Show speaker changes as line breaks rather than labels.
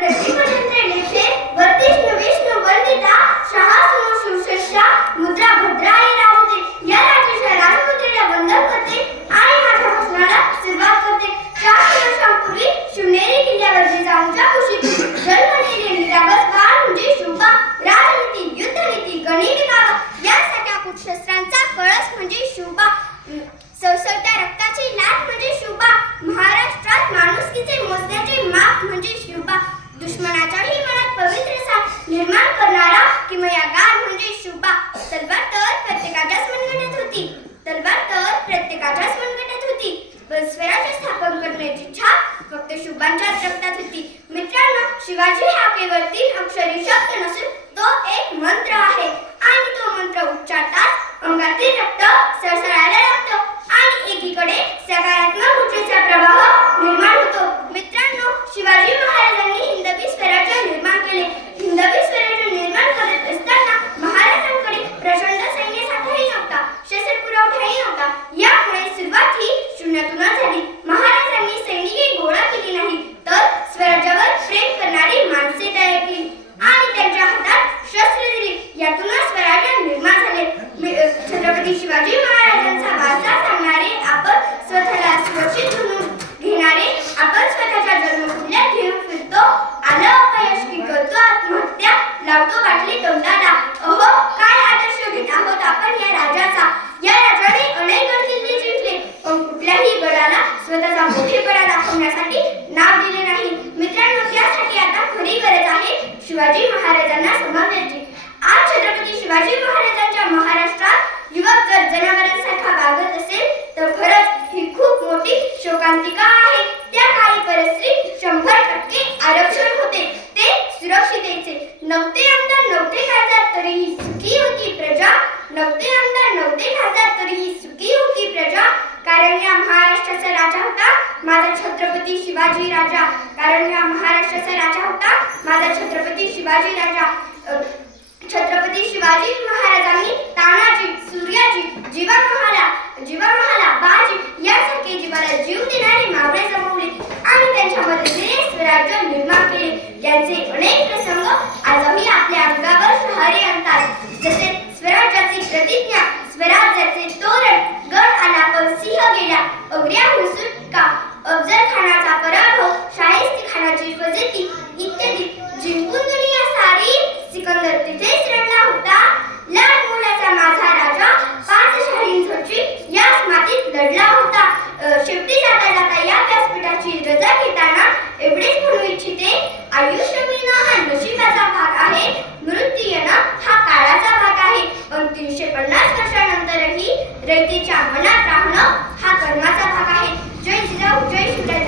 प्रतिपदंत्रे लेखे वर्तिष्णु विष्णु वंदिता शहासनो शिवश्रेष्ठा मुद्रा शिवबा दुश्मनाच्याही मनात पवित्र साथ निर्माण करणारा किमयागार म्हणजे शुभा तलवार तर प्रत्येकाच्याच मनगणत होती. तलवार तर प्रत्येकाच्याच मनगणत होती. पण स्वराज्य स्थापन करण्याची छाप फक्त शुभांच्याच रक्तात होती. मित्रांनो शिवाजी हा केवळ तीन अक्षरी शब्द नसून तो एक मंत्र आहे. आणि तो मंत्र उच्चारताच अंगातील रक्त सरसरायला लागतो. आणि एकीकडे सकारात्मक लावतो बाटली तोंडाला. अहो काय आदर्श घेत? आहोत आपण या राजाचा या राजाने अनेक गड किल्ले जिंकले. पण कुठल्याही गडाला स्वतःचा मोठे मोठेपणा दाखवण्यासाठी नाव दिले नाही. मित्रांनो त्यासाठी आता खरी गरज आहे शिवाजी महाराजांना समजण्याची आज छत्रपती शिवाजी महाराजांच्या महाराष्ट्रात युवक जर जनावरांसारखा वागत असेल तर खरंच ही खूप मोठी शोकांतिका आहे. नव्हते आमदार नव्हते खासदार तरीही सुखी होती प्रजा. नव्हते आमदार नव्हते खासदार तरीही सुखी होती प्रजा. कारण या महाराष्ट्राचा राजा होता. माझा छत्रपती शिवाजी राजा. कारण या महाराष्ट्राचा राजा होता. माझा छत्रपती शिवाजी राजा. छत्रपती शिवाजी महाराजांनी तानाजी सूर्याजी जीवा महाला जीवा महाला बाजी अनेक प्रसंग आजही आपल्या अंगावर शहारे आणतात. जसे स्वराज्याची प्रतिज्ञा स्वराज्याचे जनतेच्या मनात राहणं हा कर्माचा भाग आहे. जय जिजाऊ जय शिवराय